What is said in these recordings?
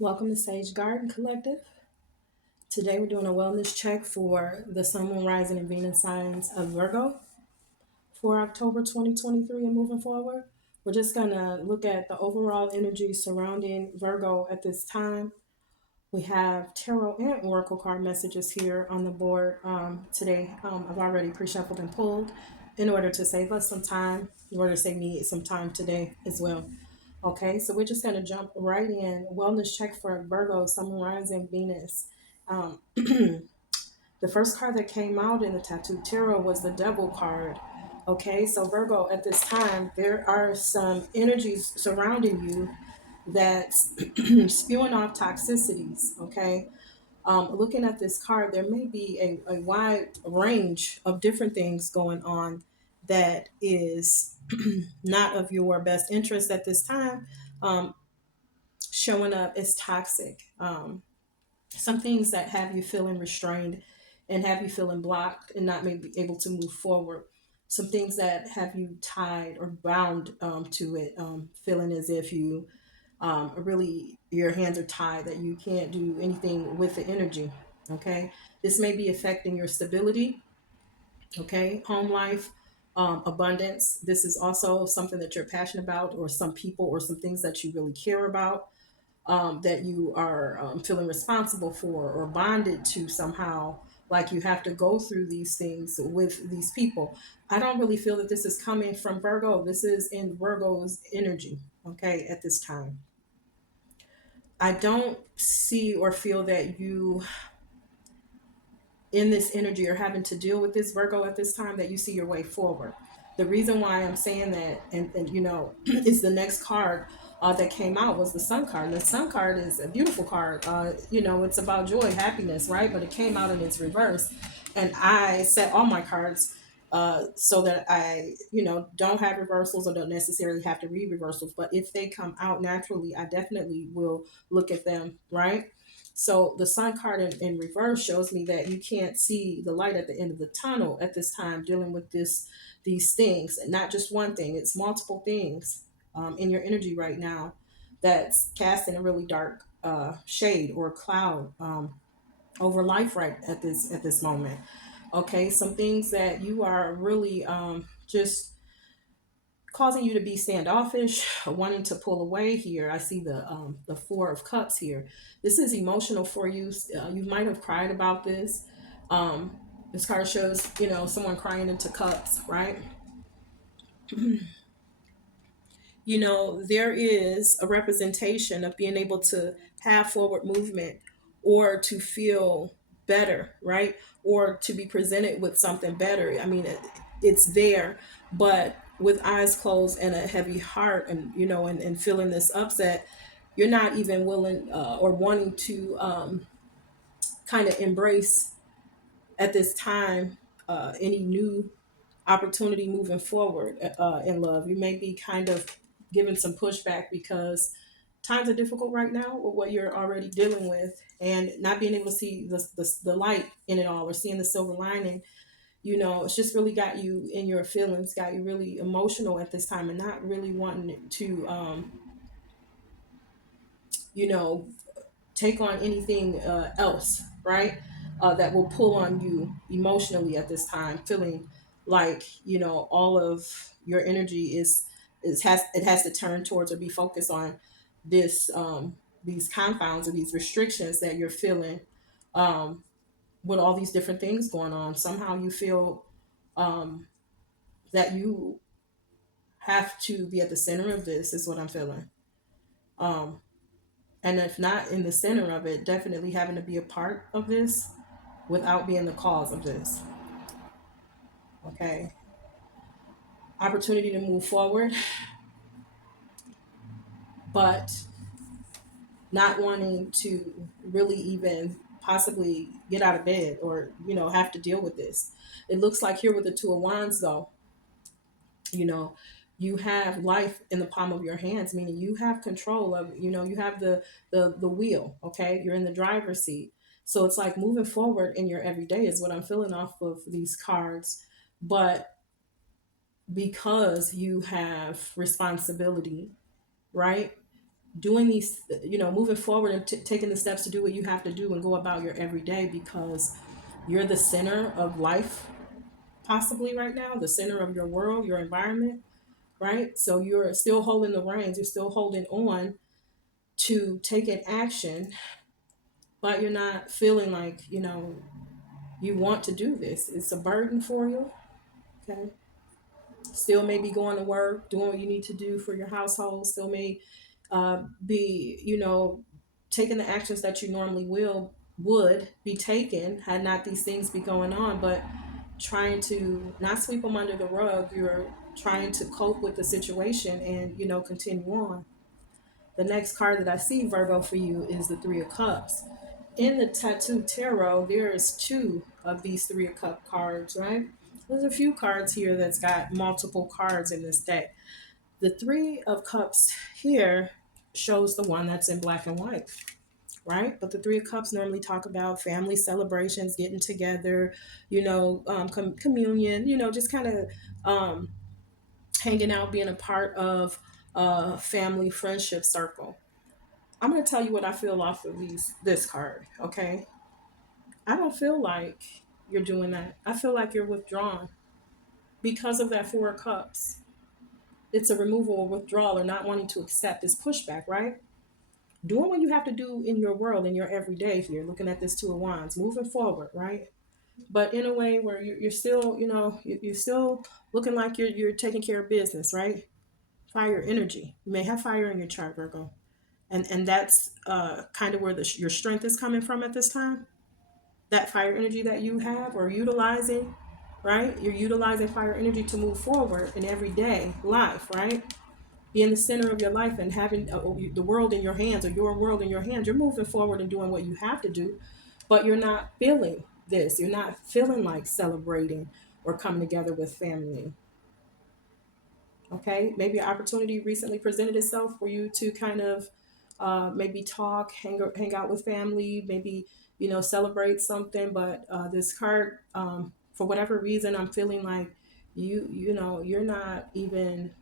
Welcome to Sage Garden Collective. Today we're doing a wellness check for the Sun, Moon, Rising, and Venus signs of Virgo for October 2023 and moving forward. We're just going to look at the overall energy surrounding Virgo at this time. We have tarot and oracle card messages here on the board today. I've already pre-shuffled and pulled in order to save us some time, in order to save me some time today as well. Okay, so we're just going to jump right in. Wellness check for Virgo, Sun, Rising, Venus. The first card that came out in the Tattoo Tarot was the Devil card. Okay, so Virgo, at this time, there are some energies surrounding you that's spewing off toxicities. Okay, looking at this card, there may be a wide range of different things going on that is not of your best interest at this time, um, showing up as toxic. Some things that have you feeling restrained and have you feeling blocked and not maybe able to move forward. Some things that have you tied or bound to it, feeling as if you really your hands are tied, that you can't do anything with the energy. Okay, this may be affecting your stability. Okay, home life, abundance. This is also something that you're passionate about, or some people or some things that you really care about, that you are feeling responsible for or bonded to somehow. Like you have to go through these things with these people. I don't really feel that this is coming from Virgo. This is in Virgo's energy. Okay, at this time. I don't see or feel that you in this energy are having to deal with this Virgo at this time, that you see your way forward. The reason why I'm saying that, and is the next card that came out was the Sun card. And the Sun card is a beautiful card. It's about joy, happiness, right? But it came out in its reverse. And I set all my cards so that I, don't have reversals or don't necessarily have to read reversals. But if they come out naturally, I definitely will look at them, right? So the Sun card in reverse shows me that you can't see the light at the end of the tunnel at this time, dealing with these things, and not just one thing. It's multiple things in your energy right now that's casting a really dark shade or cloud over life right at this moment. Okay, some things that you are really just causing you to be standoffish, wanting to pull away here. I see the Four of Cups here. This is emotional for you. You might have cried about this. This card shows, someone crying into cups, right? There is a representation of being able to have forward movement or to feel better, right? Or to be presented with something better. I mean, it's there, but with eyes closed and a heavy heart, and and feeling this upset, you're not even willing or wanting to kind of embrace at this time any new opportunity moving forward in love. You may be kind of giving some pushback because times are difficult right now with what you're already dealing with, and not being able to see the light in it all, or seeing the silver lining. It's just really got you in your feelings, got you really emotional at this time, and not really wanting to, you know, take on anything else, right? That will pull on you emotionally at this time, feeling like all of your energy has to turn towards or be focused on this these confounds or these restrictions that you're feeling, um, with all these different things going on. Somehow you feel um, that you have to be at the center of this. Is what I'm feeling. Um, and if not in the center of it, definitely having to be a part of this without being the cause of this. Okay. Opportunity to move forward, but not wanting to really even possibly get out of bed, or, have to deal with this. It looks like here with the Two of Wands, though, you know, you have life in the palm of your hands, meaning you have control of, you have the wheel. Okay. You're in the driver's seat. So it's like moving forward in your everyday is what I'm feeling off of these cards. But because you have responsibility, right? doing these, moving forward and taking the steps to do what you have to do and go about your everyday, because you're the center of life, possibly right now, the center of your world, your environment, right? So you're still holding the reins, you're still holding on to taking action, but you're not feeling like, you want to do this. It's a burden for you. Okay. Still may be going to work, doing what you need to do for your household, still may be, taking the actions that you normally would be taken had not these things be going on, but trying to not sweep them under the rug. You're trying to cope with the situation and, continue on. The next card that I see, Virgo, for you is the Three of Cups. In the Tattoo Tarot, there is two of these Three of Cup cards, right? There's a few cards here that's got multiple cards in this deck. The Three of Cups here shows the one that's in black and white, right? But the Three of Cups normally talk about family celebrations, getting together, communion, just kind of um, hanging out, being a part of a family friendship circle. I'm going to tell you what I feel off of this card, okay? I don't feel like you're doing that. I feel like you're withdrawn because of that Four of Cups. It's a removal or withdrawal or not wanting to accept. It's pushback, right? Doing what you have to do in your world, in your everyday here, looking at this Two of Wands, moving forward, right? But in a way where you're still, you're still looking like you're taking care of business, right? Fire energy. You may have fire in your chart, Virgo. And that's kind of where your strength is coming from at this time. That fire energy that you have or utilizing, right? You're utilizing fire energy to move forward in everyday life, right? Be in the center of your life and having the world in your hands, or your world in your hands. You're moving forward and doing what you have to do, but you're not feeling this. You're not feeling like celebrating or coming together with family. Okay, maybe an opportunity recently presented itself for you to kind of maybe talk, hang out with family, maybe celebrate something. But this card, for whatever reason, I'm feeling like you're not even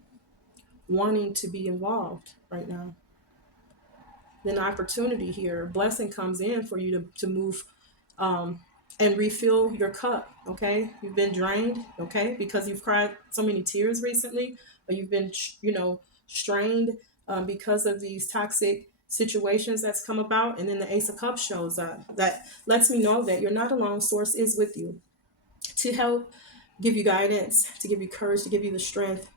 wanting to be involved right now. Then opportunity here, blessing comes in for you to move um, and refill your cup. Okay, you've been drained. Okay, because you've cried so many tears recently, or you've been strained because of these toxic situations that's come about. And then the Ace of Cups shows up. That lets me know that you're not alone. Source is with you to help, give you guidance, to give you courage, to give you the strength,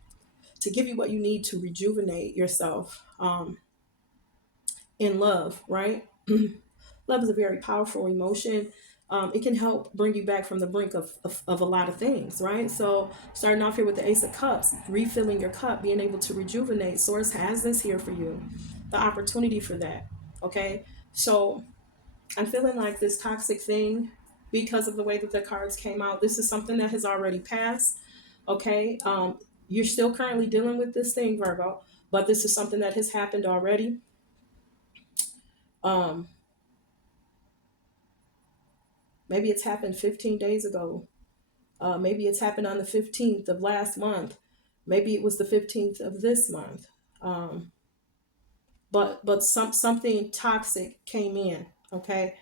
to give you what you need to rejuvenate yourself in love, right? Love is a very powerful emotion. It can help bring you back from the brink of a lot of things, right? So, starting off here with the Ace of Cups, refilling your cup, being able to rejuvenate. Source has this here for you, the opportunity for that, okay? So, I'm feeling like this toxic thing, because of the way that the cards came out, this is something that has already passed, okay? You're still currently dealing with this thing, Virgo, but this is something that has happened already. Um, Maybe it's happened 15 days ago. Maybe it's happened on the 15th of last month. Maybe it was the 15th of this month. Um, but something toxic came in. Okay,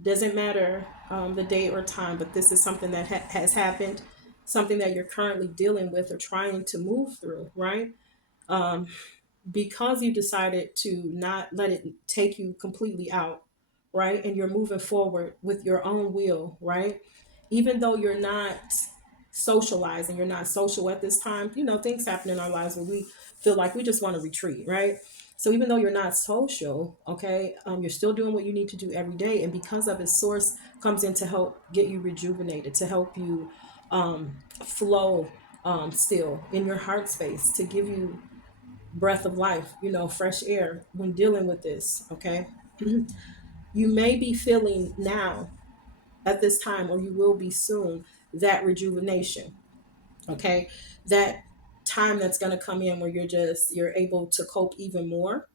doesn't matter the date or time, but this is something that has happened, something that you're currently dealing with or trying to move through, right? Um, because you decided to not let it take you completely out, right? And you're moving forward with your own will, right? Even though you're not socializing, you're not social at this time, things happen in our lives where we feel like we just want to retreat, right? So even though you're not social, okay, you're still doing what you need to do every day. And because of it, source comes in to help get you rejuvenated, to help you flow still in your heart space, to give you breath of life, fresh air when dealing with this, okay? You may be feeling now at this time, or you will be soon, that rejuvenation, okay? That time that's going to come in where you're able to cope even more,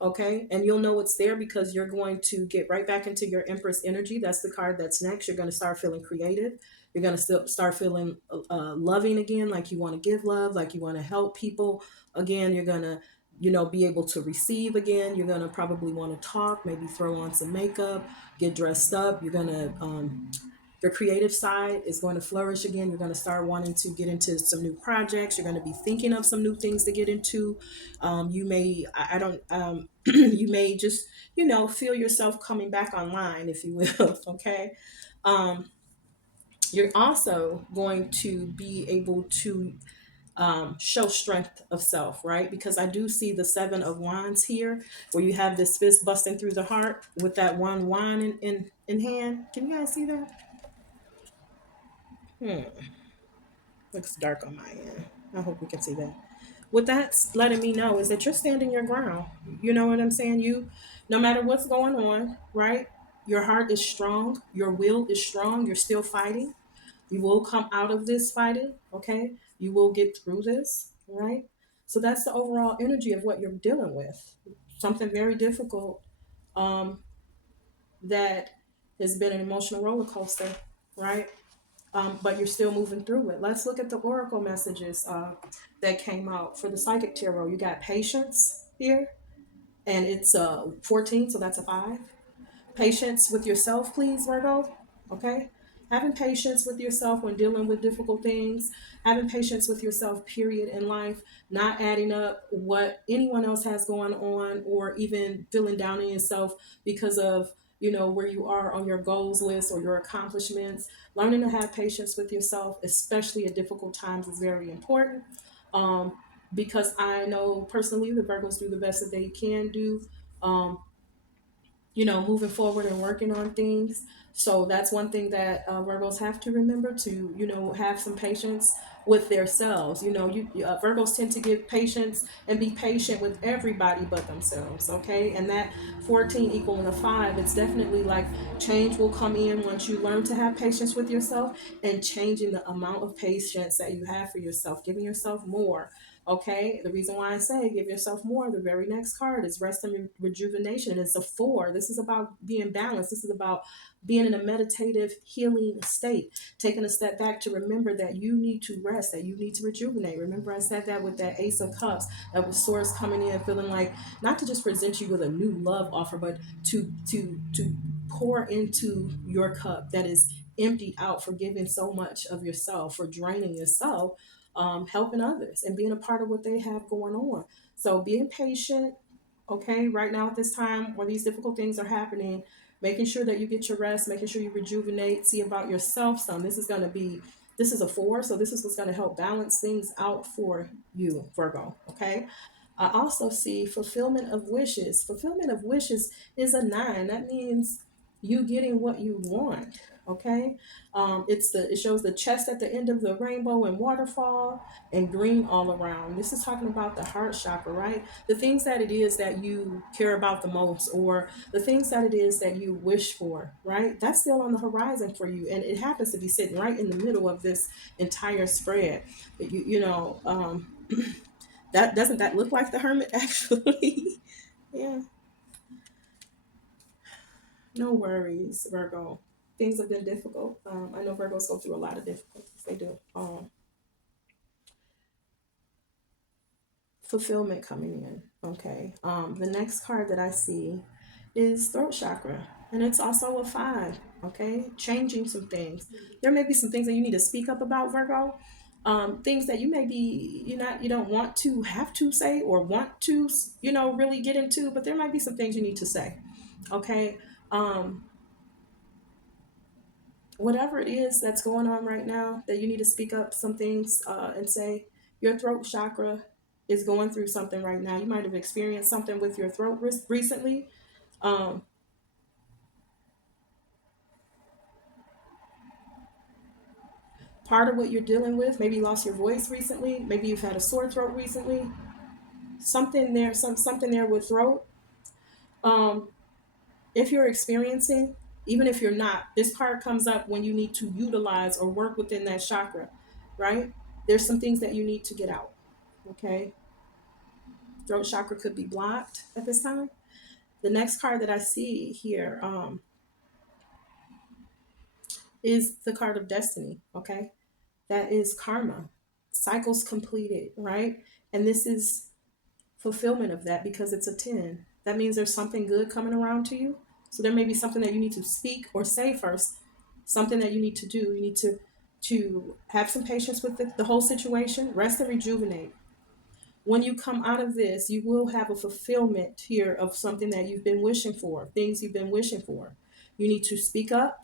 okay? And you'll know it's there because you're going to get right back into your Empress energy. That's the card that's next. You're going to start feeling creative. You're going to still start feeling loving again, like you want to give love, like you want to help people again. You're going to be able to receive again. You're going to probably want to talk, maybe throw on some makeup, get dressed up. You're going to, your creative side is going to flourish again. You're going to start wanting to get into some new projects. You're going to be thinking of some new things to get into. You may, I don't, you may just, feel yourself coming back online, if you will. Okay. Um, you're also going to be able to show strength of self, right? Because I do see the Seven of Wands here, where you have this fist busting through the heart with that one wand in hand. Can you guys see that? Hmm. Looks dark on my end. I hope we can see that. What that's letting me know is that you're standing your ground. You know what I'm saying? No matter what's going on, right? Your heart is strong. Your will is strong. You're still fighting. You will come out of this fighting, okay? You will get through this, right? So that's the overall energy of what you're dealing with. Something very difficult, um, that has been an emotional roller coaster, right? But you're still moving through it. Let's look at the oracle messages that came out for the psychic tarot. You got patience here, and it's 14, so that's a 5. Patience with yourself, please, Virgo. Okay? Having patience with yourself when dealing with difficult things, having patience with yourself, period, in life, not adding up what anyone else has going on, or even feeling down on yourself because of, where you are on your goals list or your accomplishments. Learning to have patience with yourself, especially at difficult times, is very important. Um, because I know personally the Virgos do the best that they can do. Um, moving forward and working on things. So that's one thing that Virgos have to remember to, have some patience with themselves. Virgos tend to give patience and be patient with everybody but themselves. Okay. And that 14 equaling a 5, it's definitely like change will come in once you learn to have patience with yourself, and changing the amount of patience that you have for yourself, giving yourself more. Okay, the reason why I say give yourself more, the very next card is rest and rejuvenation. It's a 4. This is about being balanced. This is about being in a meditative, healing state, taking a step back to remember that you need to rest, that you need to rejuvenate. Remember, I said that with that Ace of Cups, that was Source coming in, feeling like not to just present you with a new love offer, but to pour into your cup that is emptied out, for giving so much of yourself, for draining yourself, helping others and being a part of what they have going on. So being patient, okay, right now at this time where these difficult things are happening, making sure that you get your rest, making sure you rejuvenate, see about yourself some. This is a 4, so this is what's going to help balance things out for you, Virgo, okay? I also see fulfillment of wishes. Fulfillment of wishes is a 9. That means you getting what you want. Okay, it shows the chest at the end of the rainbow and waterfall, and green all around. This is talking about the heart chakra, right? The things that it is that you care about the most, or the things that it is that you wish for, right? That's still on the horizon for you, and it happens to be sitting right in the middle of this entire spread. That doesn't that look like the Hermit actually? Yeah, no worries, Virgo. Things have been difficult. I know Virgos go through a lot of difficulties. They do. Fulfillment coming in. Okay. The next card that I see is throat chakra, and it's also a 5. Okay, changing some things. There may be some things that you need to speak up about, Virgo. Things that you may be you don't want to have to say, or want to really get into, but there might be some things you need to say. Okay. Um, Whatever it is that's going on right now, that you need to speak up some things, and say your throat chakra is going through something right now. You might have experienced something with your throat recently. Um, Part of what you're dealing with, maybe you lost your voice recently, maybe you've had a sore throat recently. Something there with throat. Um, if you're experiencing, even if you're not, this card comes up when you need to utilize or work within that chakra, right? There's some things that you need to get out. Okay, throat chakra could be blocked at this time. The next card that I see here, is the card of destiny. Okay, that is karma, cycles completed, right? And this is fulfillment of that because it's a 10. That means there's something good coming around to you. So there may be something that you need to speak or say first, something that you need to do. You need to have some patience with the whole situation, rest and rejuvenate. When you come out of this, you will have a fulfillment here of something that you've been wishing for, things you've been wishing for. You need to speak up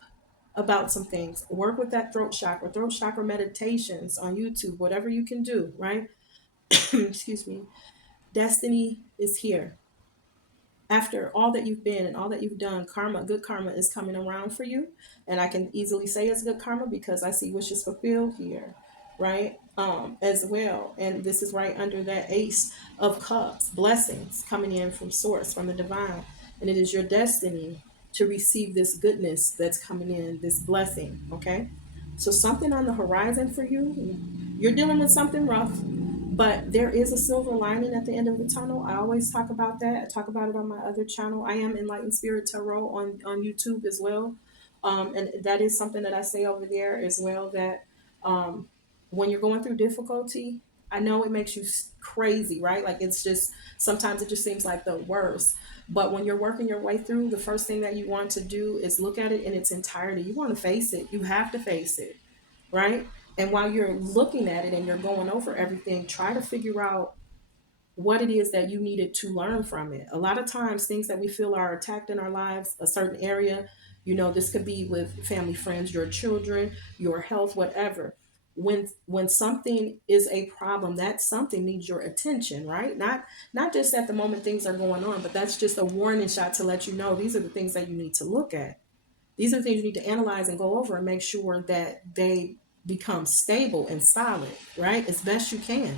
about some things. Work with that throat chakra meditations on YouTube, whatever you can do, right? Excuse me. Destiny is here. After all that you've been and all that you've done, karma, good karma is coming around for you. And I can easily say it's good karma because I see wishes fulfilled here, right? As well. And this is right under that Ace of Cups, blessings coming in from source, from the divine. And it is your destiny to receive this goodness that's coming in, this blessing, okay? So something on the horizon for you, you're dealing with something rough, but there is a silver lining at the end of the tunnel. I always talk about that. I talk about it on my other channel. I am Enlightened Spirit Tarot on YouTube as well. And that is something that I say over there as well, that um, when you're going through difficulty, I know it makes you crazy, right? Like it's just, sometimes it just seems like the worst. But when you're working your way through, the first thing that you want to do is look at it in its entirety. You want to face it. You have to face it, right? And while you're looking at it and you're going over everything, try to figure out what it is that you needed to learn from it. A lot of times, things that we feel are attacked in our lives, a certain area, this could be with family, friends, your children, your health, whatever. When something is a problem, that something needs your attention, right? Not just at the moment things are going on, but that's just a warning shot to let you know these are the things that you need to look at. These are the things you need to analyze and go over and make sure that they become stable and solid, right? As best you can.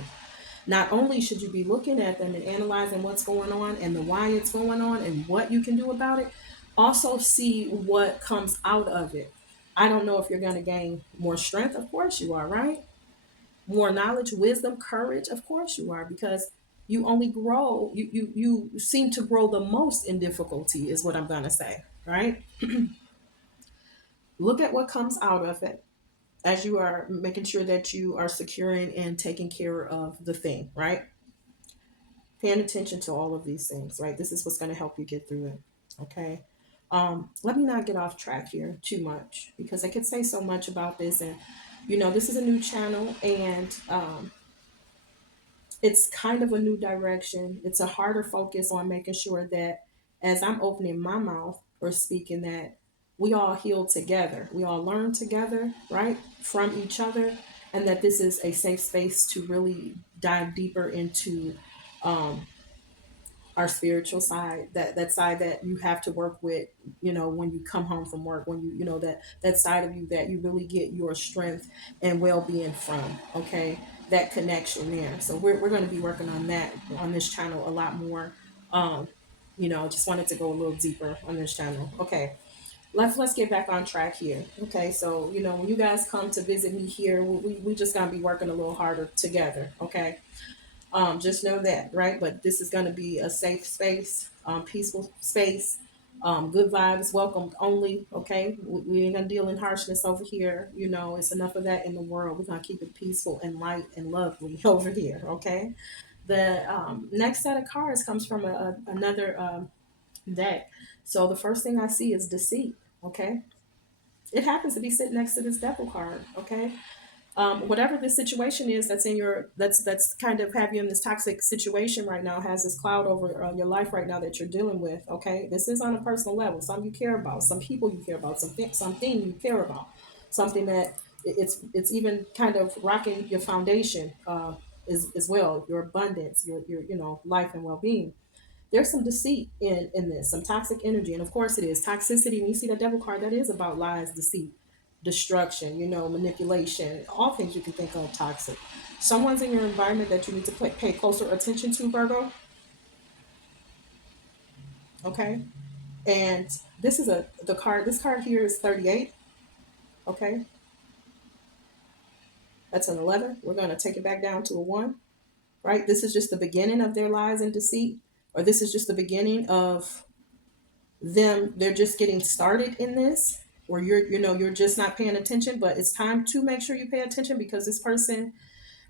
Not only should you be looking at them and analyzing what's going on and the why it's going on and what you can do about it, also see what comes out of it. I don't know if you're going to gain more strength. Of course you are, right? More knowledge, wisdom, courage. Of course you are, because you only grow, you seem to grow the most in difficulty, is what I'm going to say, right? Look at what comes out of it as you are making sure that you are securing and taking care of the thing, right? Paying attention to all of these things, right? This is what's going to help you get through it. Okay. Let me not get off track here too much because I could say so much about this. And, this is a new channel, and it's kind of a new direction. It's a harder focus on making sure that as I'm opening my mouth or speaking, that we all heal together. We all learn together, right? From each other. And that this is a safe space to really dive deeper into our spiritual side, that side that you have to work with, when you come home from work, when that side of you that you really get your strength and well-being from, okay, that connection there. So we're going to be working on that on this channel a lot more. um just wanted to go a little deeper on this channel. Okay, let's get back on track here. Okay, so when you guys come to visit me here, we just gonna be working a little harder together. Okay, just know that, right? But this is going to be a safe space, peaceful space, good vibes, welcomed only. Okay, we ain't gonna deal in harshness over here. It's enough of that in the world. We're gonna keep it peaceful and light and lovely over here. Okay. The next set of cards comes from another deck. So the first thing I see is deceit. Okay, it happens to be sitting next to this devil card. Okay, whatever the situation is that's in that's kind of have you in this toxic situation right now, has this cloud over your life right now that you're dealing with. Okay, this is on a personal level. Some you care about, some people you care about, something you care about, something that it's even kind of rocking your foundation, as well, your abundance, your life and well-being. There's some deceit in this, some toxic energy, and of course it is toxicity. When you see that devil card, that is about lies, deceit, destruction, manipulation, all things you can think of toxic. Someone's in your environment that you need to pay closer attention to, Virgo. Okay, and this is the card. This card here is 38. Okay, that's an 11. We're going to take it back down to a 1. Right, this is just the beginning of their lies and deceit, or this is just the beginning of them. They're just getting started in this, or you're just not paying attention. But it's time to make sure you pay attention, because this person,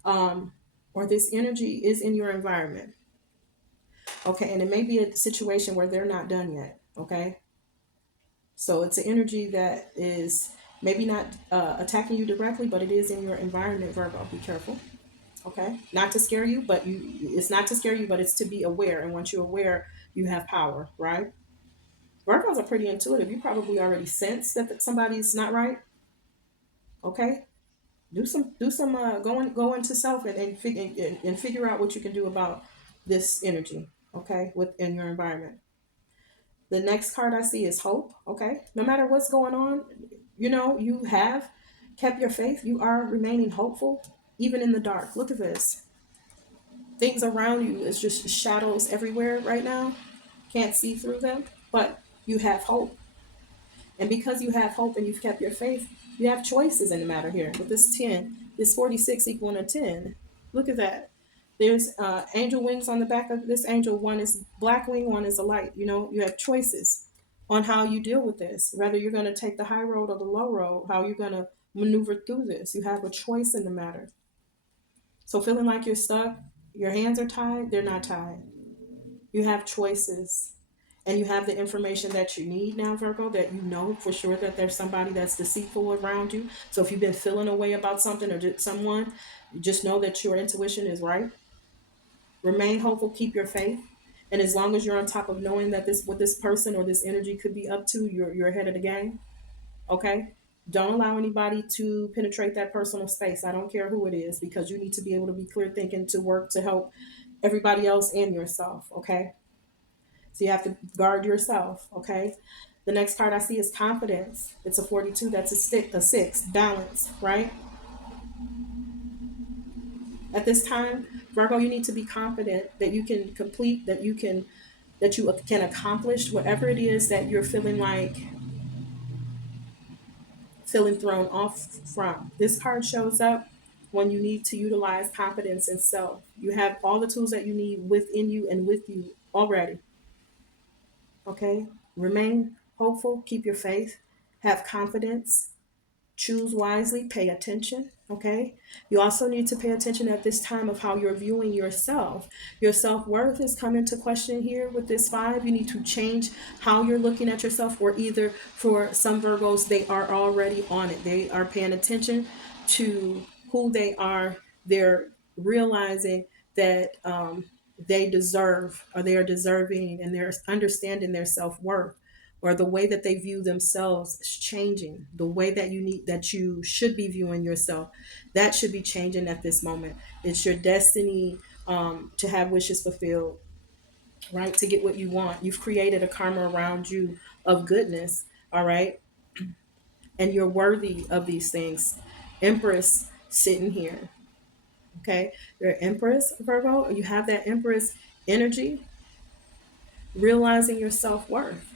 or this energy is in your environment. Okay, and it may be a situation where they're not done yet. Okay, so it's an energy that is maybe not attacking you directly, but it is in your environment, Virgo. Be careful. Okay, not to scare you, but it's not to scare you, but it's to be aware. And once you're aware, you have power, right? Virgos are pretty intuitive. You probably already sense that somebody's not right. Okay, do some go into self and figure out what you can do about this energy. Okay, within your environment. The next card I see is hope. Okay, no matter what's going on, you have kept your faith. You are remaining hopeful even in the dark. Look at this. Things around you is just shadows everywhere right now. Can't see through them, but you have hope. And because you have hope and you've kept your faith, you have choices in the matter here. With this 10, this 46 equaling a 10. Look at that. There's angel wings on the back of this angel. One is black wing, one is a light. You have choices on how you deal with this. Whether you're going to take the high road or the low road, how you're going to maneuver through this. You have a choice in the matter. So feeling like you're stuck, your hands are tied, they're not tied. You have choices. And you have the information that you need now, Virgo, that you know for sure that there's somebody that's deceitful around you. So if you've been feeling a way about something or someone, just know that your intuition is right. Remain hopeful, keep your faith. And as long as you're on top of knowing that this what this person or this energy could be up to, you're ahead of the game. Okay? Don't allow anybody to penetrate that personal space. I don't care who it is, because you need to be able to be clear thinking to work to help everybody else and yourself. Okay? So you have to guard yourself, okay? The next card I see is confidence. It's a 42. That's a six. Balance, right? At this time, Virgo, you need to be confident that you can complete, that you can accomplish whatever it is that you're feeling thrown off from. This card shows up when you need to utilize confidence in self. You have all the tools that you need within you and with you already. Okay? Remain hopeful, keep your faith, have confidence, choose wisely, pay attention. Okay? You also need to pay attention at this time of how you're viewing yourself. Your self-worth is coming to question here with this 5. You need to change how you're looking at yourself, or either for some Virgos, they are already on it. They are paying attention to who they are. They're realizing that they deserve, or they are deserving, and they're understanding their self-worth, or the way that they view themselves is changing. The way that you should be viewing yourself, that should be changing at this moment. It's your destiny to have wishes fulfilled, right? To get what you want. You've created a karma around you of goodness, all right? And you're worthy of these things. Empress sitting here, okay? You're an Empress, Virgo. You have that Empress energy, realizing your self-worth,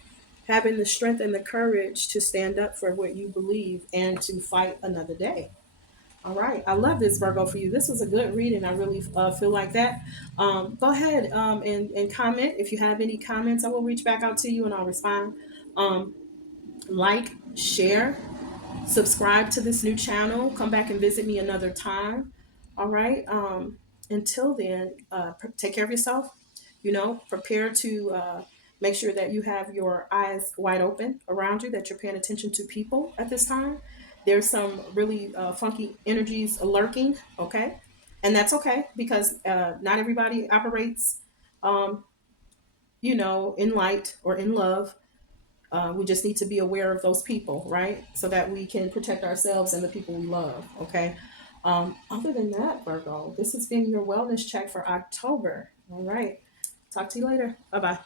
having the strength and the courage to stand up for what you believe and to fight another day. All right. I love this, Virgo, for you. This was a good reading. I really feel like that. Go ahead and comment. If you have any comments, I will reach back out to you and I'll respond. Um, like, share, subscribe to this new channel. Come back and visit me another time. All right. Until then, take care of yourself. Prepare to make sure that you have your eyes wide open around you, that you're paying attention to people at this time. There's some really funky energies lurking. Okay. And that's okay, because not everybody operates, um, in light or in love. We just need to be aware of those people, right? So that we can protect ourselves and the people we love. Okay. Other than that, Virgo, this has been your wellness check for October. All right. Talk to you later. Bye bye.